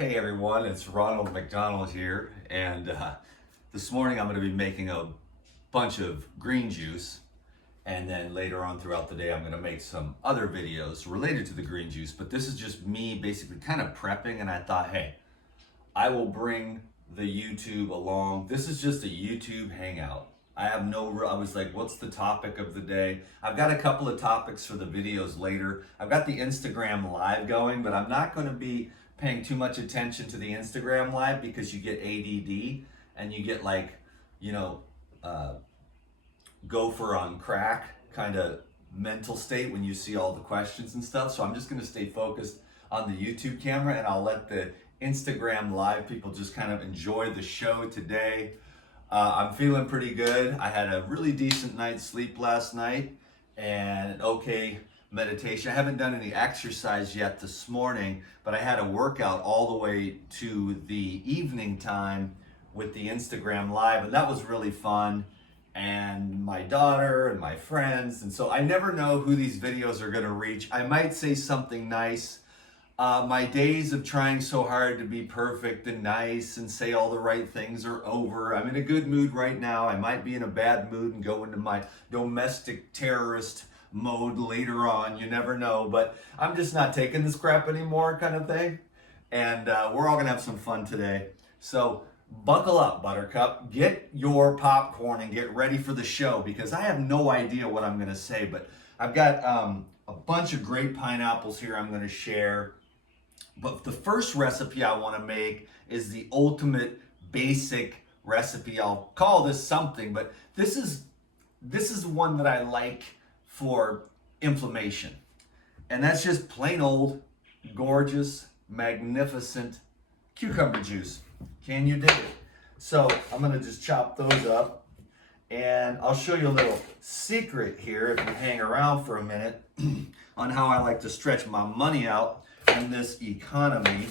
Hey everyone, it's Ronald McDonald here, and this morning I'm going to be making a bunch of green juice, and then later on throughout the day I'm going to make some other videos related to the green juice, but this is just me basically kind of prepping, and I thought, hey, I will bring the YouTube along. This is just a YouTube hangout. I was like, what's the topic of the day? I've got a couple of topics for the videos later. I've got the Instagram live going, but I'm not going to be paying too much attention to the Instagram live because you get ADD and you get like, gopher on crack kind of mental state when you see all the questions and stuff. So I'm just going to stay focused on the YouTube camera, and I'll let the Instagram live people just kind of enjoy the show today. I'm feeling pretty good. I had a really decent night's sleep last night and okay meditation. I haven't done any exercise yet this morning, but I had a workout all the way to the evening time with the Instagram live, and that was really fun. And my daughter and my friends, and so I never know who these videos are going to reach. I might say something nice. My days of trying so hard to be perfect and nice and say all the right things are over. I'm in a good mood right now. I might be in a bad mood and go into my domestic terrorist mode later on. You never know, but I'm just not taking this crap anymore kind of thing. And we're all going to have some fun today. So buckle up, Buttercup. Get your popcorn and get ready for the show, because I have no idea what I'm going to say, but I've got a bunch of great pineapples here I'm going to share. But the first recipe I want to make is the ultimate basic recipe. I'll call this something, but this is one that I like for inflammation. And that's just plain old, gorgeous, magnificent cucumber juice. Can you dig it? So I'm going to just chop those up, and I'll show you a little secret here if you hang around for a minute on how I like to stretch my money out in this economy.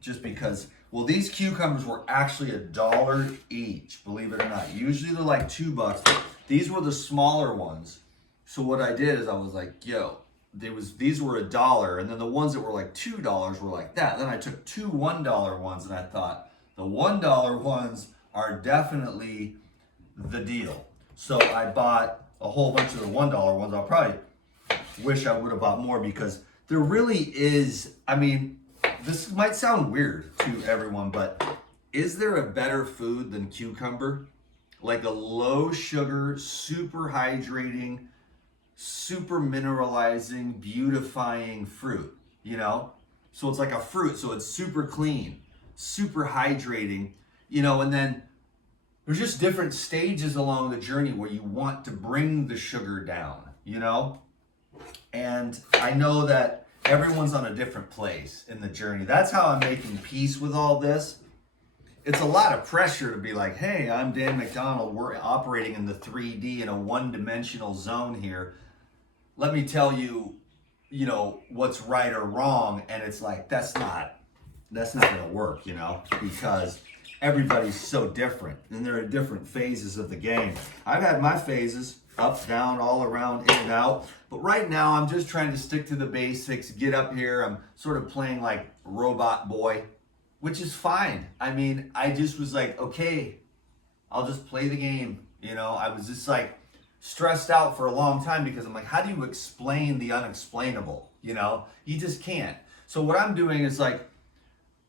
Just because, well, these cucumbers were actually $1 each, believe it or not. Usually they're like $2. These were the smaller ones. So what I did is I was like, yo, these were $1, and then the ones that were like $2 were like that. Then I took two $1 ones, and I thought the $1 ones are definitely the deal. So I bought a whole bunch of the $1 ones. I'll probably wish I would have bought more, because there really is, I mean, this might sound weird to everyone, but is there a better food than cucumber? Like a low sugar, super hydrating, super mineralizing, beautifying fruit, you know? So it's like a fruit, so it's super clean, super hydrating, you know, and then there's just different stages along the journey where you want to bring the sugar down, you know? And I know that everyone's on a different place in the journey. That's how I'm making peace with all this. It's a lot of pressure to be like, hey, I'm Dan McDonald. We're operating in the 3D in a one-dimensional zone here. Let me tell you, you know, what's right or wrong. And it's like, that's not going to work, you know, because everybody's so different and they're at different phases of the game. I've had my phases, up, down, all around, in and out. But right now I'm just trying to stick to the basics, get up here. I'm sort of playing like robot boy, which is fine. I mean, I just was like, okay, I'll just play the game. You know, I was just like stressed out for a long time because I'm like, how do you explain the unexplainable? You know, you just can't. So what I'm doing is like,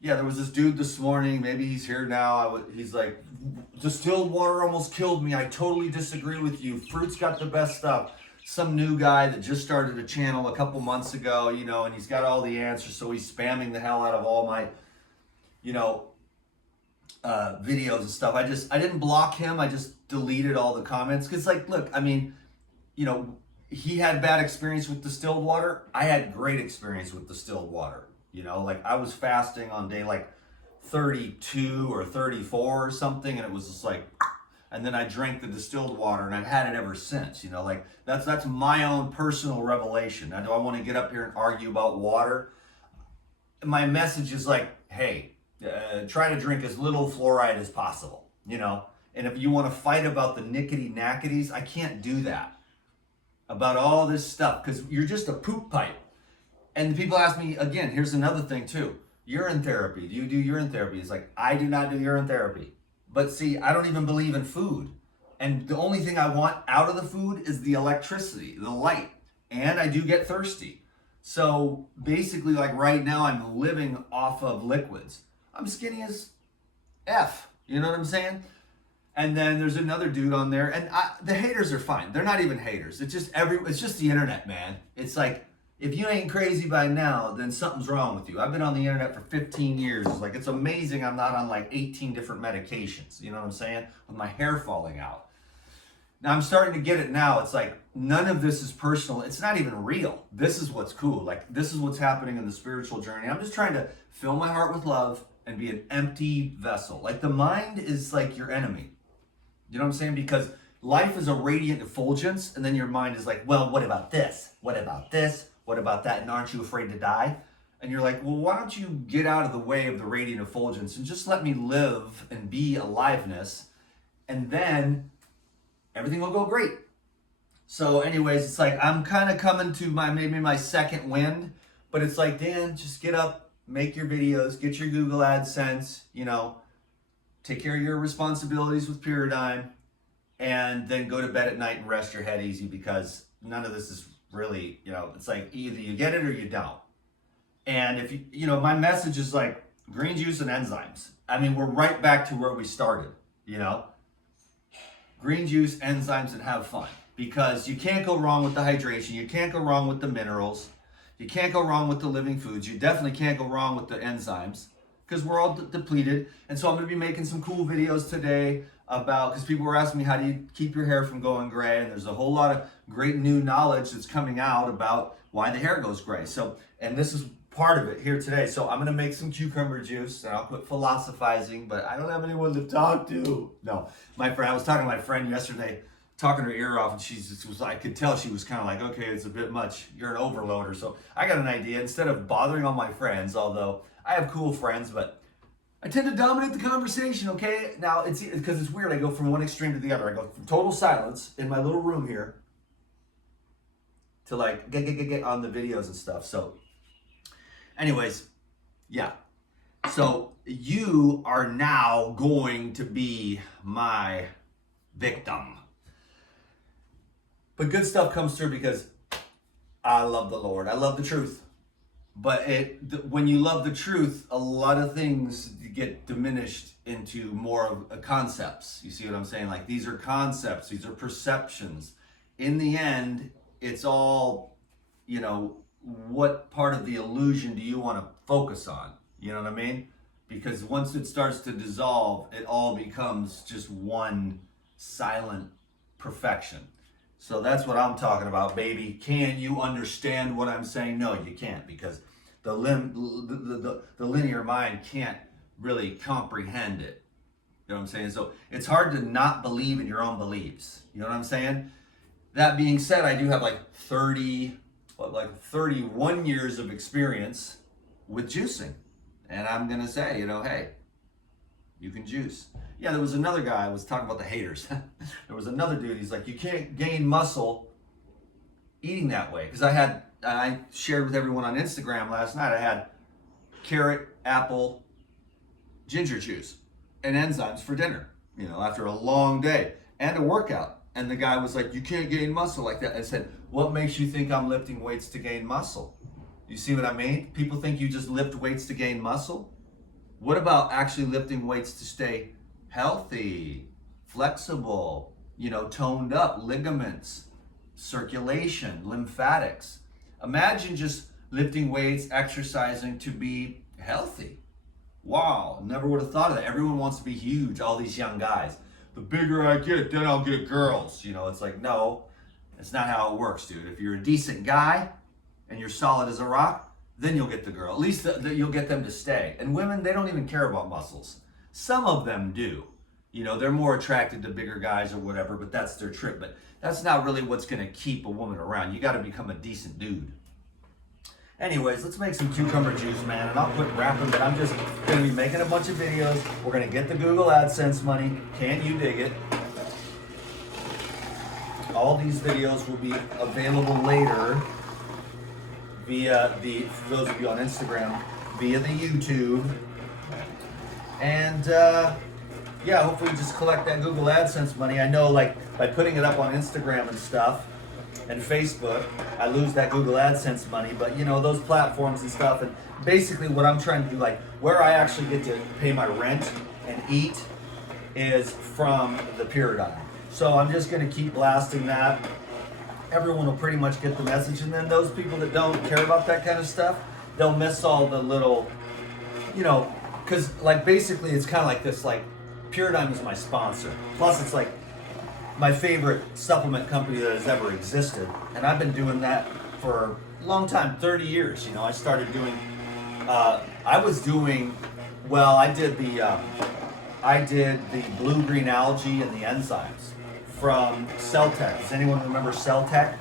yeah, there was this dude this morning, maybe he's here now. He's like, distilled water almost killed me. I totally disagree with you. Fruit's got the best stuff. Some new guy that just started a channel a couple months ago, you know, and he's got all the answers. So he's spamming the hell out of all my, you know, videos and stuff. I didn't block him. I just deleted all the comments. Cause like, look, I mean, you know, he had bad experience with distilled water. I had great experience with distilled water. You know, like I was fasting on day like 32 or 34 or something, and it was just like, and then I drank the distilled water, and I've had it ever since. You know, like that's my own personal revelation. Now, do I want to get up here and argue about water? My message is like, hey, try to drink as little fluoride as possible. You know, and if you want to fight about the nickety knackities, I can't do that about all this stuff because you're just a poop pipe. And people ask me, again, here's another thing too. Urine therapy. Do you do urine therapy? It's like, I do not do urine therapy. But see, I don't even believe in food. And the only thing I want out of the food is the electricity, the light. And I do get thirsty. So basically, like right now, I'm living off of liquids. I'm skinny as F. You know what I'm saying? And then there's another dude on there, and the haters are fine. They're not even haters. It's just the internet, man. It's like, if you ain't crazy by now, then something's wrong with you. I've been on the internet for 15 years. It's like, it's amazing I'm not on like 18 different medications. You know what I'm saying? With my hair falling out. Now I'm starting to get it now. It's like, none of this is personal. It's not even real. This is what's cool. Like, this is what's happening in the spiritual journey. I'm just trying to fill my heart with love and be an empty vessel. Like, the mind is like your enemy. You know what I'm saying? Because life is a radiant effulgence, and then your mind is like, well, what about this? What about this? What about that? And aren't you afraid to die? And you're like, well, why don't you get out of the way of the radiant effulgence and just let me live and be aliveness, and then everything will go great. So anyways, it's like, I'm kind of coming to maybe my second wind, but it's like, Dan, just get up, make your videos, get your Google AdSense, you know, take care of your responsibilities with Paradigm, and then go to bed at night and rest your head easy, because none of this is really, you know, it's like either you get it or you don't. And if you know, my message is like green juice and enzymes. I mean, we're right back to where we started, you know? Green juice, enzymes, and have fun. Because you can't go wrong with the hydration. You can't go wrong with the minerals. You can't go wrong with the living foods. You definitely can't go wrong with the enzymes, because we're all depleted. And so I'm going to be making some cool videos today about, because people were asking me, how do you keep your hair from going gray? And there's a whole lot of great new knowledge that's coming out about why the hair goes gray. So, and this is part of it here today. So I'm going to make some cucumber juice, and I'll quit philosophizing, but I don't have anyone to talk to. No, my friend, I was talking to my friend yesterday, talking her ear off, and she just was, I could tell she was kind of like, okay, it's a bit much. You're an overloader. So I got an idea. Instead of bothering all my friends, although I have cool friends, but I tend to dominate the conversation, okay? Now, it's because it's weird. I go from one extreme to the other. I go from total silence in my little room here to like get on the videos and stuff. So anyways, yeah. So you are now going to be my victim. But good stuff comes through, because I love the Lord. I love the truth. But when you love the truth, a lot of things get diminished into more of concepts. You see what I'm saying? Like, these are concepts. These are perceptions. In the end, it's all, you know, what part of the illusion do you want to focus on? You know what I mean? Because once it starts to dissolve, it all becomes just one silent perfection. So that's what I'm talking about, baby. Can you understand what I'm saying? No, you can't, because the linear mind can't really comprehend it. You know what I'm saying? So it's hard to not believe in your own beliefs. You know what I'm saying? That being said, I do have like 31 years of experience with juicing. And I'm going to say, you know, hey, you can juice. Yeah, there was another guy, I was talking about the haters. There was another dude, he's like, you can't gain muscle eating that way. Because I shared with everyone on Instagram last night, I had carrot, apple, ginger juice, and enzymes for dinner, you know, after a long day and a workout. And the guy was like, you can't gain muscle like that. I said, what makes you think I'm lifting weights to gain muscle? You see what I mean? People think you just lift weights to gain muscle. What about actually lifting weights to stay healthy, flexible, you know, toned up, ligaments, circulation, lymphatics? Imagine just lifting weights, exercising to be healthy. Wow, never would have thought of that. Everyone wants to be huge, all these young guys. The bigger I get, then I'll get girls. You know, it's like, no, that's not how it works, dude. If you're a decent guy and you're solid as a rock, then you'll get the girl. At least you'll get them to stay. And women, they don't even care about muscles. Some of them do. You know, they're more attracted to bigger guys or whatever, but that's their trip. But that's not really what's going to keep a woman around. You got to become a decent dude. Anyways, let's make some cucumber juice, man, and I'll quit rapping, but I'm just going to be making a bunch of videos. We're going to get the Google AdSense money. Can you dig it? All these videos will be available later via for those of you on Instagram, via the YouTube. And yeah, hopefully just collect that Google AdSense money. I know, like, by putting it up on Instagram and stuff and Facebook, I lose that Google AdSense money, but you know, those platforms and stuff. And basically what I'm trying to do, like where I actually get to pay my rent and eat, is from the Pyridine. So I'm just going to keep blasting that. Everyone will pretty much get the message, and then those people that don't care about that kind of stuff, they'll miss all the little, you know, because like basically it's kind of like this, like Pyridine is my sponsor. Plus it's like my favorite supplement company that has ever existed, and I've been doing that for a long time, 30 years. You know, I started doing, I did the blue-green algae and the enzymes from Celtec. Does anyone remember Celtec?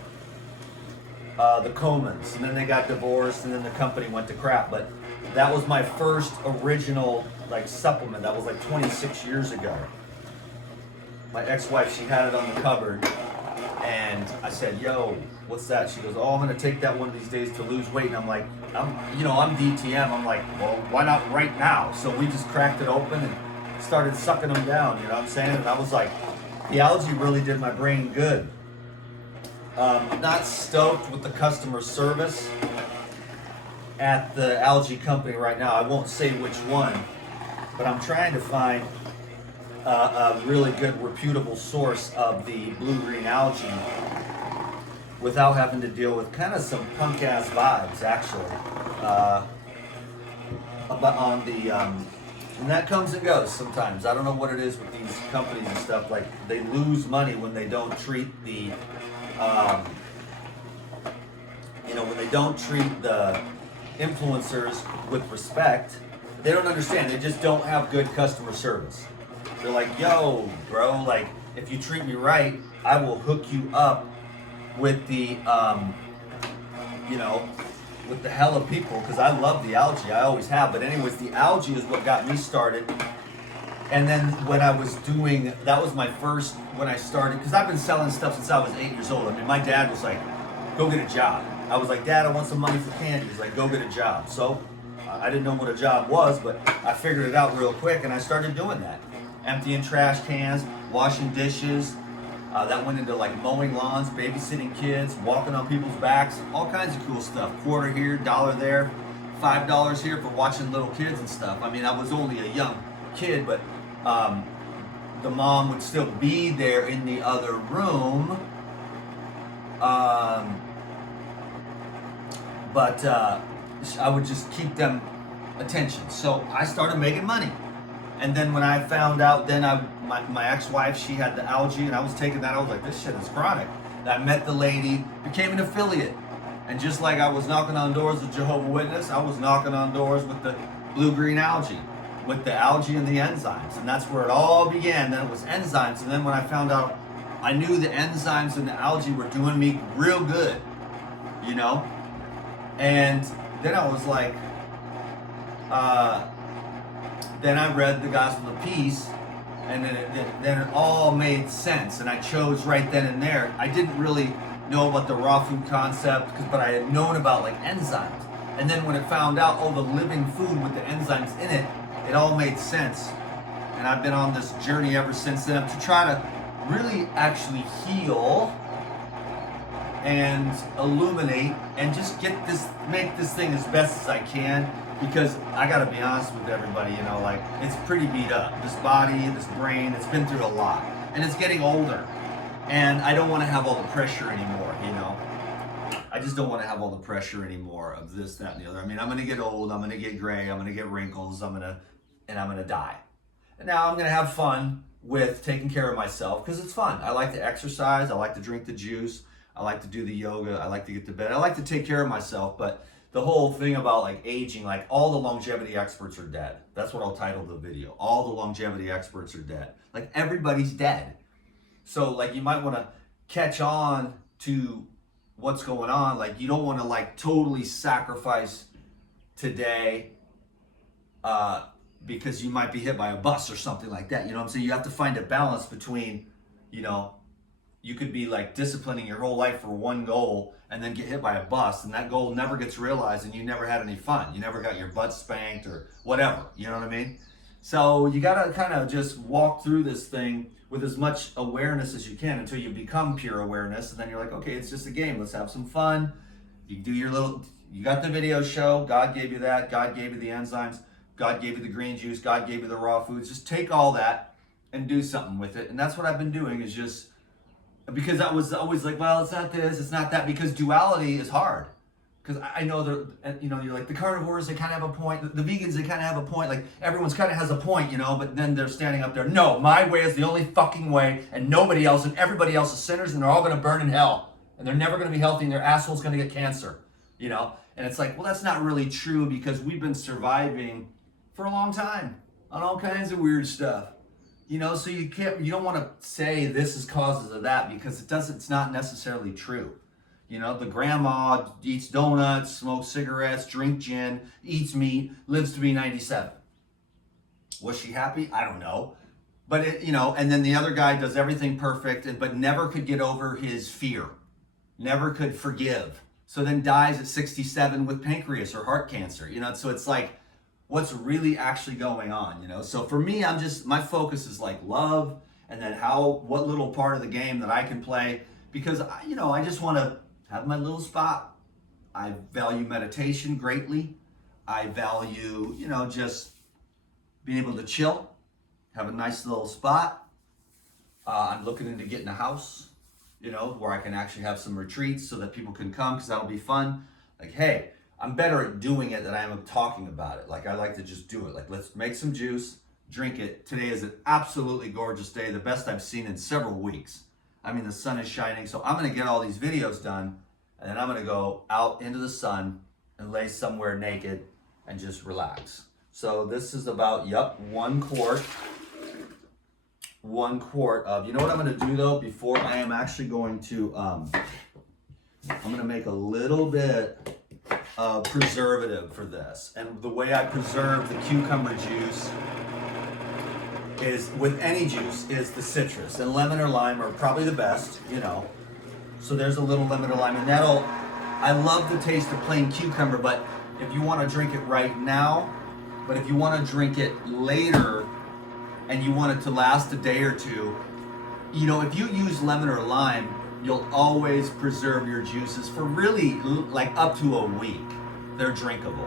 The Comans, and then they got divorced, and then the company went to crap. But that was my first original like supplement. That was like 26 years ago. My ex-wife, she had it on the cupboard, and I said, "Yo, what's that?" She goes, "Oh, I'm gonna take that one of these days to lose weight." And I'm like, I'm DTM. I'm like, well, why not right now? So we just cracked it open and started sucking them down. You know what I'm saying? And I was like, the algae really did my brain good. Not stoked with the customer service at the algae company right now. I won't say which one, but I'm trying to find a really good, reputable source of the blue-green algae without having to deal with kind of some punk-ass vibes, actually. But on the, and that comes and goes sometimes. I don't know what it is with these companies and stuff. Like, they lose money when they don't treat the, when they don't treat the influencers with respect. They don't understand. They just don't have good customer service. They're like, yo, bro, like, if you treat me right, I will hook you up with the, with the hell of people, because I love the algae. I always have. But anyways, the algae is what got me started. And then when I was doing, that was my first, when I started, because I've been selling stuff since I was 8 years old. I mean, my dad was like, go get a job. I was like, Dad, I want some money for candy. He's like, go get a job. So I didn't know what a job was, but I figured it out real quick, and I started doing that. Emptying trash cans, washing dishes. That went into like mowing lawns, babysitting kids, walking on people's backs, all kinds of cool stuff. Quarter here, dollar there, $5 here for watching little kids and stuff. I mean, I was only a young kid, but the mom would still be there in the other room. But I would just keep them attention. So I started making money. And then when I found out, then my ex-wife, she had the algae, and I was taking that. I was like, this shit is chronic. And I met the lady, became an affiliate. And just like I was knocking on doors with Jehovah's Witness, I was knocking on doors with the blue-green algae, with the algae and the enzymes. And that's where it all began. Then it was enzymes. And then when I found out, I knew the enzymes and the algae were doing me real good, you know? And then I was like, then I read the Gospel of Peace, and then it all made sense, and I chose right then and there. I didn't really know about the raw food concept, but I had known about like enzymes. And then when I found out, the living food with the enzymes in it, it all made sense. And I've been on this journey ever since then to try to really actually heal and illuminate and just make this thing as best as I can. Because I gotta be honest with everybody, like, it's pretty beat up. This body, this brain, it's been through a lot. And it's getting older. And I don't wanna have all the pressure anymore, I just don't wanna have all the pressure anymore of this, that, and the other. I mean, I'm gonna get old, I'm gonna get gray, I'm gonna get wrinkles, I'm gonna die. And now I'm gonna have fun with taking care of myself, because it's fun. I like to exercise, I like to drink the juice, I like to do the yoga, I like to get to bed, I like to take care of myself, but the whole thing about like aging, like all the longevity experts are dead. That's what I'll title the video. All the longevity experts are dead. Like, everybody's dead. So like, you might want to catch on to what's going on. Like, you don't want to like totally sacrifice today because you might be hit by a bus or something like that. You know what I'm saying? You have to find a balance between, you could be like disciplining your whole life for one goal, and then get hit by a bus, and that goal never gets realized, and you never had any fun. You never got your butt spanked or whatever. You know what I mean? So you got to kind of just walk through this thing with as much awareness as you can until you become pure awareness, and then you're like, okay, it's just a game. Let's have some fun. You do your little. You got the video show. God gave you that. God gave you the enzymes. God gave you the green juice. God gave you the raw foods. Just take all that and do something with it. And that's what I've been doing, is just, because I was always like, well, it's not this, it's not that, because duality is hard. Because I know that, you're like, the carnivores, they kind of have a point. The vegans, they kind of have a point. Like, everyone's kind of has a point, but then they're standing up there. No, my way is the only fucking way, and nobody else, and everybody else is sinners, and they're all going to burn in hell. And they're never going to be healthy, and their asshole's going to get cancer, And it's like, well, that's not really true, because we've been surviving for a long time on all kinds of weird stuff. So you don't want to say this is causes of that, because it's not necessarily true. The grandma eats donuts, smokes cigarettes, drinks gin, eats meat, lives to be 97. Was she happy? I don't know. But and then the other guy does everything perfect, but never could get over his fear, never could forgive. So then dies at 67 with pancreas or heart cancer. So it's like, what's really actually going on, So for me, my focus is like love, and then what little part of the game that I can play, because, I just want to have my little spot. I value meditation greatly. I value, just being able to chill, have a nice little spot. I'm looking into getting a house, where I can actually have some retreats so that people can come, because that'll be fun. Like, hey, I'm better at doing it than I am talking about it. Like, I like to just do it. Like, let's make some juice, drink it. Today is an absolutely gorgeous day, the best I've seen in several weeks. I mean, the sun is shining, so I'm gonna get all these videos done, and then I'm gonna go out into the sun and lay somewhere naked and just relax. So this is about, 1 quart. 1 quart of, you know what I'm gonna do though, before I am actually going to, I'm gonna make a little bit preservative for this. And the way I preserve the cucumber juice is, with any juice, is the citrus. And lemon or lime are probably the best, So there's a little lemon or lime, and I love the taste of plain cucumber, but if you want to drink it right now, but if you want to drink it later and you want it to last a day or two, if you use lemon or lime, you'll always preserve your juices for really like up to a week. They're drinkable.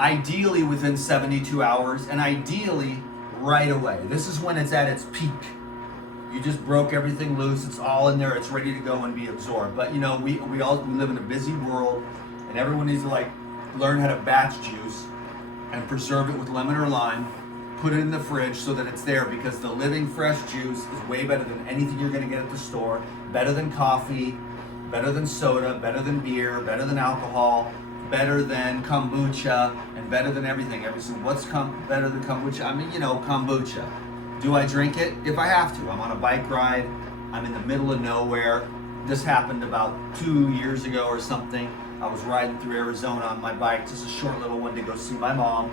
Ideally within 72 hours, and ideally right away. This is when it's at its peak. You just broke everything loose. It's all in there. It's ready to go and be absorbed. But we live in a busy world, and everyone needs to learn how to batch juice and preserve it with lemon or lime. Put it in the fridge so that it's there, because the living fresh juice is way better than anything you're going to get at the store. Better than coffee, better than soda, better than beer, better than alcohol, better than kombucha, and better than everything. What's better than kombucha? I mean, kombucha. Do I drink it? If I have to. I'm on a bike ride. I'm in the middle of nowhere. This happened about 2 years ago or something. I was riding through Arizona on my bike, just a short little one, to go see my mom,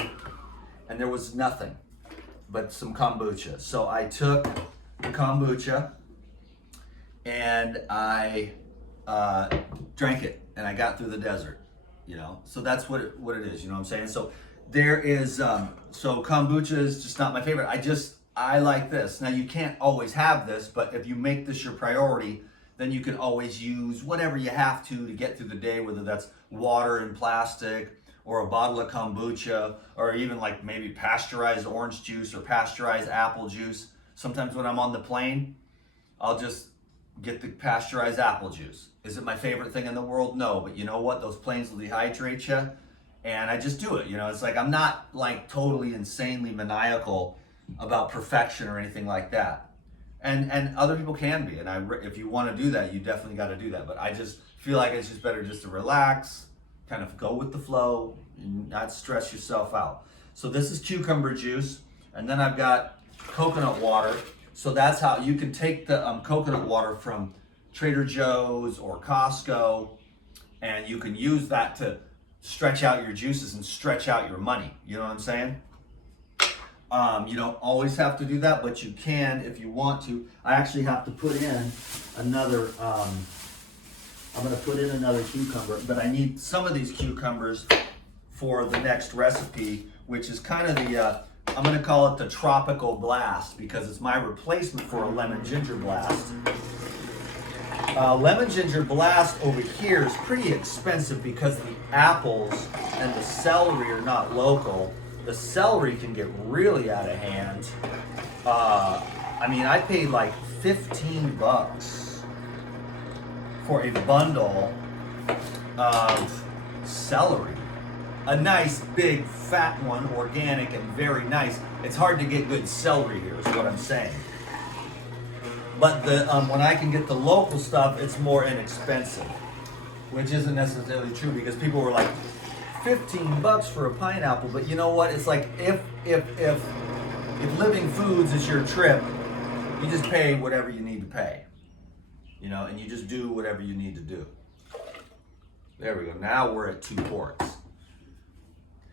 and there was nothing but some kombucha. So I took the kombucha and I drank it, and I got through the desert, So that's what it is, you know what I'm saying? So there is, so kombucha is just not my favorite. I like this. Now, you can't always have this, but if you make this your priority, then you can always use whatever you have to get through the day, whether that's water in plastic, or a bottle of kombucha, or even like maybe pasteurized orange juice or pasteurized apple juice. Sometimes when I'm on the plane, I'll just get the pasteurized apple juice. Is it my favorite thing in the world? No, but you know what? Those planes will dehydrate you, and I just do it. It's like, I'm not like totally insanely maniacal about perfection or anything like that. And other people can be, and if you want to do that, you definitely got to do that. But I just feel like it's just better just to relax, kind of go with the flow, and not stress yourself out. So this is cucumber juice, and then I've got coconut water. So that's how you can take the coconut water from Trader Joe's or Costco, and you can use that to stretch out your juices and stretch out your money. You know what I'm saying? You don't always have to do that, but you can if you want to. I actually have to put in another I'm gonna put in another cucumber, but I need some of these cucumbers for the next recipe, which is kind of the, I'm gonna call it the tropical blast because it's my replacement for a lemon ginger blast. Lemon ginger blast over here is pretty expensive because the apples and the celery are not local. The celery can get really out of hand. I mean, I paid like 15 bucks for a bundle of celery. A nice big fat one, organic and very nice. It's hard to get good celery here is what I'm saying. But the when I can get the local stuff, it's more inexpensive, which isn't necessarily true because people were like, 15 bucks for a pineapple. But you know what? It's like if Living Foods is your trip, you just pay whatever you need to pay, you know, and you just do whatever you need to do. There we go. Now we're at 2 quarts.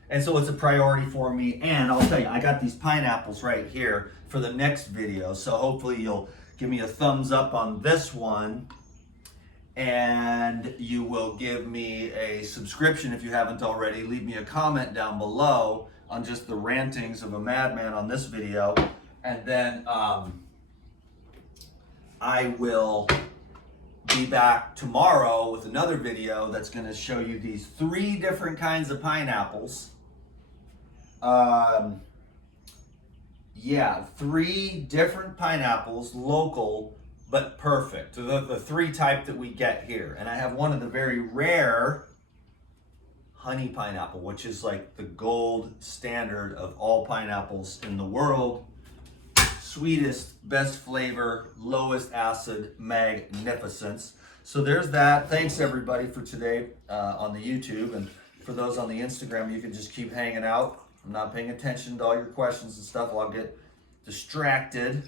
And so it's a priority for me. And I'll tell you, I got these pineapples right here for the next video. So hopefully you'll give me a thumbs up on this one. And you will give me a subscription if you haven't already. Leave me a comment down below on just the rantings of a madman on this video. And then I will be back tomorrow with another video that's going to show you these 3 different kinds of pineapples. Yeah, 3 different pineapples, local, but perfect. So the 3 type that we get here. And I have one of the very rare honey pineapple, which is like the gold standard of all pineapples in the world. Sweetest, best flavor, lowest acid, magnificence. So there's that. Thanks everybody for today on the YouTube. And for those on the Instagram, you can just keep hanging out. I'm not paying attention to all your questions and stuff. I'll get distracted.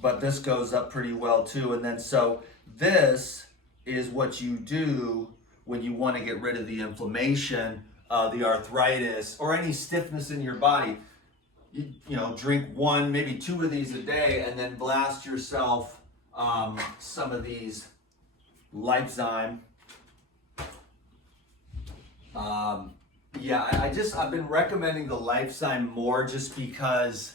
But this goes up pretty well too. And then so this is what you do when you want to get rid of the inflammation, the arthritis, or any stiffness in your body. You know, drink 1, maybe 2 of these a day, and then blast yourself some of these enzyme. Yeah, I've been recommending the enzyme more just because,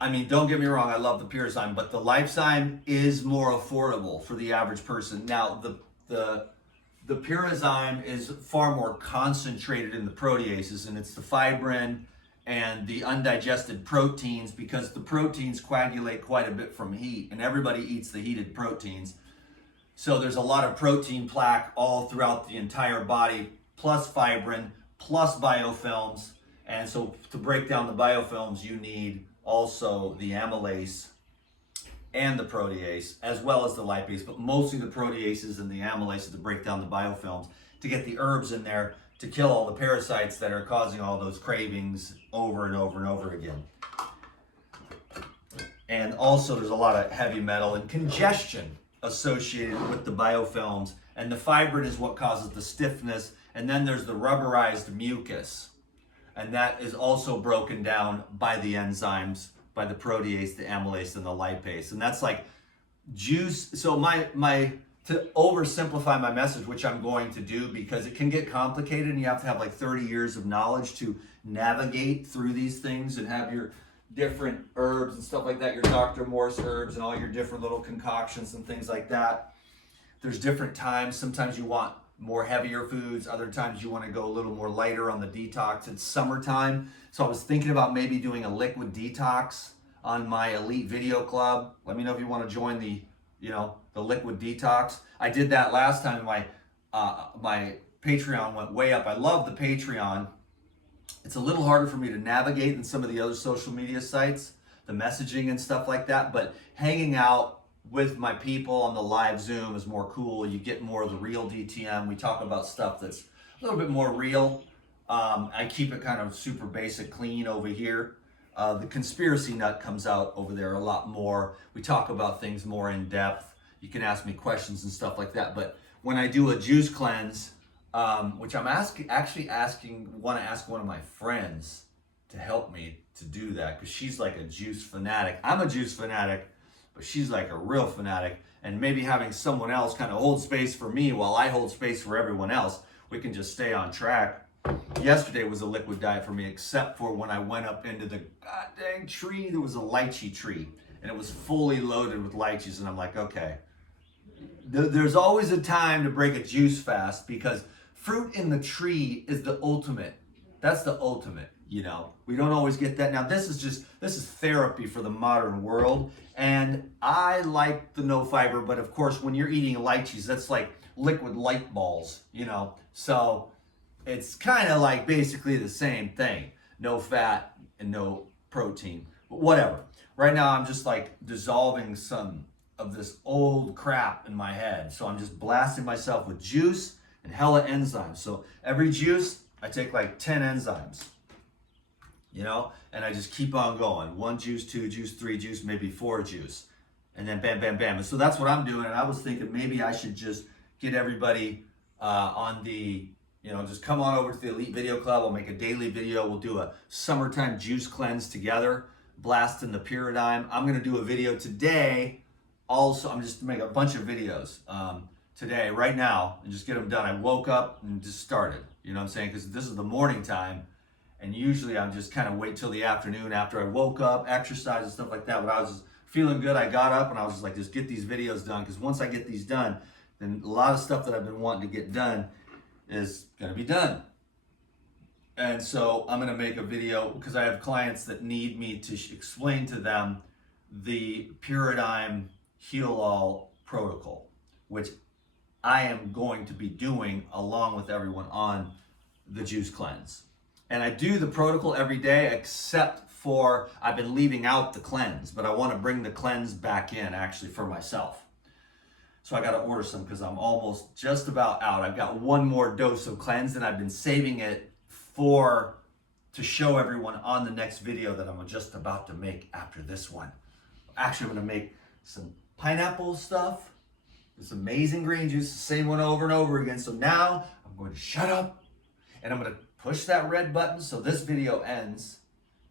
I mean, don't get me wrong, I love the pure enzyme, but the enzyme is more affordable for the average person. Now, the pure enzyme is far more concentrated in the proteases, and it's the fibrin and the undigested proteins, because the proteins coagulate quite a bit from heat, and everybody eats the heated proteins. So there's a lot of protein plaque all throughout the entire body, plus fibrin, plus biofilms. And so to break down the biofilms, you need also the amylase and the protease, as well as the lipase, but mostly the proteases and the amylases to break down the biofilms, to get the herbs in there to kill all the parasites that are causing all those cravings over and over and over again. And also there's a lot of heavy metal and congestion associated with the biofilms, and the fibrin is what causes the stiffness. And then there's the rubberized mucus, and that is also broken down by the enzymes, by the protease, the amylase, and the lipase. And that's like juice. So to oversimplify my message, which I'm going to do because it can get complicated and you have to have like 30 years of knowledge to navigate through these things and have your different herbs and stuff like that, your Dr. Morse herbs and all your different little concoctions and things like that. There's different times. Sometimes you want more heavier foods. Other times you want to go a little more lighter on the detox. It's summertime. So I was thinking about maybe doing a liquid detox on my elite video club. Let me know if you want to join the liquid detox. I did that last time. My Patreon went way up. I love the Patreon. It's a little harder for me to navigate than some of the other social media sites, the messaging and stuff like that. But hanging out with my people on the live Zoom is more cool. You get more of the real DTM. We talk about stuff that's a little bit more real. I keep it kind of super basic, clean over here. The conspiracy nut comes out over there a lot more. We talk about things more in depth. You can ask me questions and stuff like that. But when I do a juice cleanse, which I'm want to ask one of my friends to help me to do that, because she's like a juice fanatic. I'm a juice fanatic, but she's like a real fanatic. and maybe having someone else kind of hold space for me while I hold space for everyone else, we can just stay on track. Yesterday was a liquid diet for me, except for when I went up into the god dang tree. There was a lychee tree, and it was fully loaded with lychees, and I'm like, okay. There's always a time to break a juice fast, because fruit in the tree is the ultimate. That's the ultimate, you know. We don't always get that. Now, this is therapy for the modern world, and I like the no fiber, but of course, when you're eating lychees, that's like liquid light balls, you know. So it's kind of like basically the same thing. No fat and no protein, but whatever. Right now, I'm just like dissolving some of this old crap in my head. So I'm just blasting myself with juice and hella enzymes. So every juice, I take like 10 enzymes, you know, and I just keep on going. 1 juice, 2 juice, 3 juice, maybe 4 juice. And then bam, bam, bam. And so that's what I'm doing. And I was thinking maybe I should just get everybody on the, you know, just come on over to the Elite Video Club. I'll make a daily video. We'll do a summertime juice cleanse together, blasting the paradigm. I'm going to do a video today. Also, I'm just making a bunch of videos today, right now, and just get them done. I woke up and just started, you know what I'm saying? Because this is the morning time, and usually I'm just kind of wait till the afternoon after I woke up, exercise and stuff like that. But I was just feeling good. I got up and I was just like, just get these videos done, because once I get these done, then a lot of stuff that I've been wanting to get done is going to be done. And so I'm going to make a video because I have clients that need me to explain to them the Paradigm Heal All protocol, which I am going to be doing along with everyone on the juice cleanse. And I do the protocol every day, except for I've been leaving out the cleanse, but I want to bring the cleanse back in actually for myself. So I got to order some because I'm almost just about out. I've got 1 more dose of cleanse, and I've been saving it to show everyone on the next video that I'm just about to make after this one. Actually, I'm going to make some pineapple stuff. This amazing green juice, the same one over and over again. So now I'm going to shut up, and I'm going to push that red button so this video ends.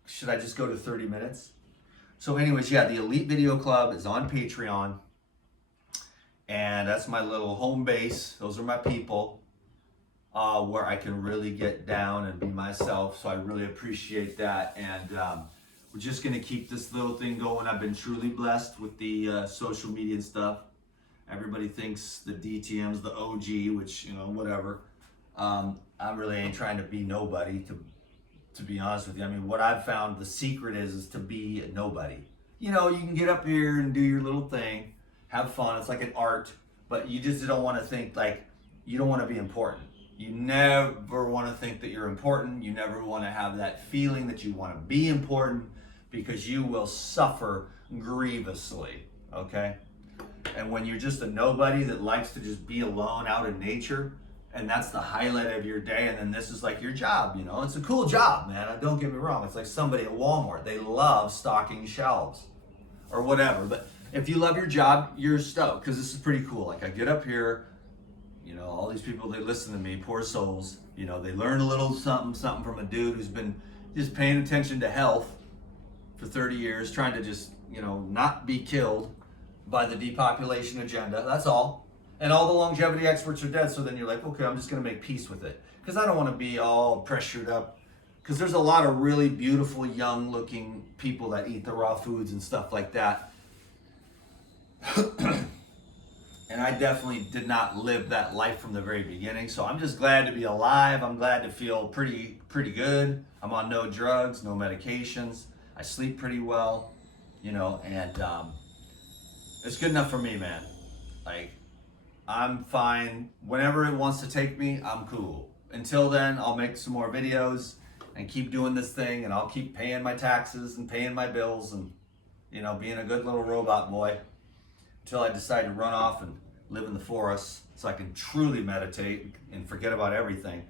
Should I just go to 30 minutes? So anyways, yeah, the Elite Video Club is on Patreon. And that's my little home base. Those are my people where I can really get down and be myself. So I really appreciate that. And we're just going to keep this little thing going. I've been truly blessed with the social media and stuff. Everybody thinks the DTM's the OG, which, you know, whatever. I really ain't trying to be nobody, to be honest with you. I mean, what I've found the secret is to be a nobody. You know, you can get up here and do your little thing, have fun. It's like an art, but you just don't want to think like, you don't want to be important. You never want to think that you're important. You never want to have that feeling that you want to be important, because you will suffer grievously, okay? And when you're just a nobody that likes to just be alone out in nature, and that's the highlight of your day, and then this is like your job, you know? It's a cool job, man. Don't get me wrong. It's like somebody at Walmart. They love stocking shelves or whatever. But if you love your job, you're stoked, because this is pretty cool. Like, I get up here, you know, all these people, they listen to me, poor souls. You know, they learn a little something from a dude who's been just paying attention to health for 30 years, trying to just, you know, not be killed by the depopulation agenda. That's all. And all the longevity experts are dead. So then you're like, okay, I'm just going to make peace with it, because I don't want to be all pressured up. Because there's a lot of really beautiful, young looking people that eat the raw foods and stuff like that. And I definitely did not live that life from the very beginning. So I'm just glad to be alive. I'm glad to feel pretty good. I'm on no drugs, no medications. I sleep pretty well, you know, and it's good enough for me, man. Like, I'm fine. Whenever it wants to take me, I'm cool. Until then, I'll make some more videos and keep doing this thing, and I'll keep paying my taxes and paying my bills and, you know, being a good little robot boy until I decide to run off and live in the forest so I can truly meditate and forget about everything,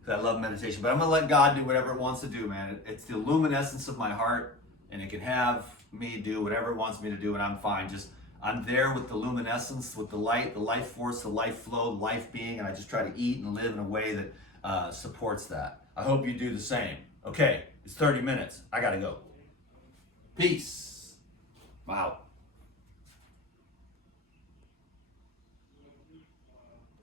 because I love meditation. But I'm going to let God do whatever it wants to do, man. It's the luminescence of my heart, and it can have me do whatever it wants me to do, and I'm fine. Just, I'm there with the luminescence, with the light, the life force, the life flow, the life being, and I just try to eat and live in a way that supports that. I hope you do the same. Okay, it's 30 minutes. I got to go. Peace. Wow.